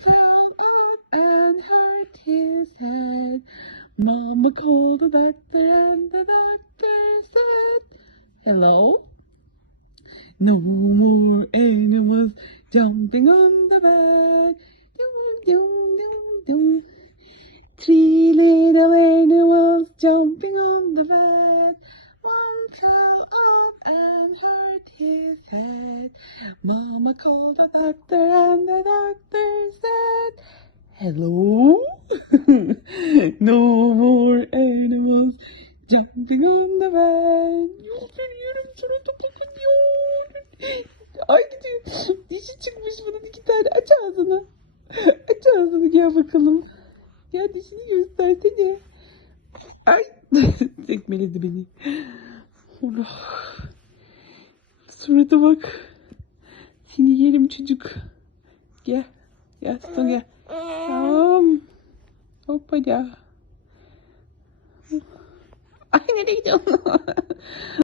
fell out and hurt his head. Mama called the doctor and the doctor said, Hello? No more animals jumping on the bed. Doo, doo, doo, doo. Three little animals jumping on the bed. One fell off and hurt his head. Mama called the doctor and the doctor Hello? no more animals jumping on the bed. Yürüyorum, suratı takılıyor. Ay gidiyor. Dişi çıkmış bunun iki tane. Aç ağzını. Aç ağzını gel bakalım. Ya dişini göstersene. Ay. Tekmeledi beni. Allah. Surata bak. Seni yerim çocuk. Gel. Gel son gel. Tamam. Hoppala. Ay nereye gidiyorsun?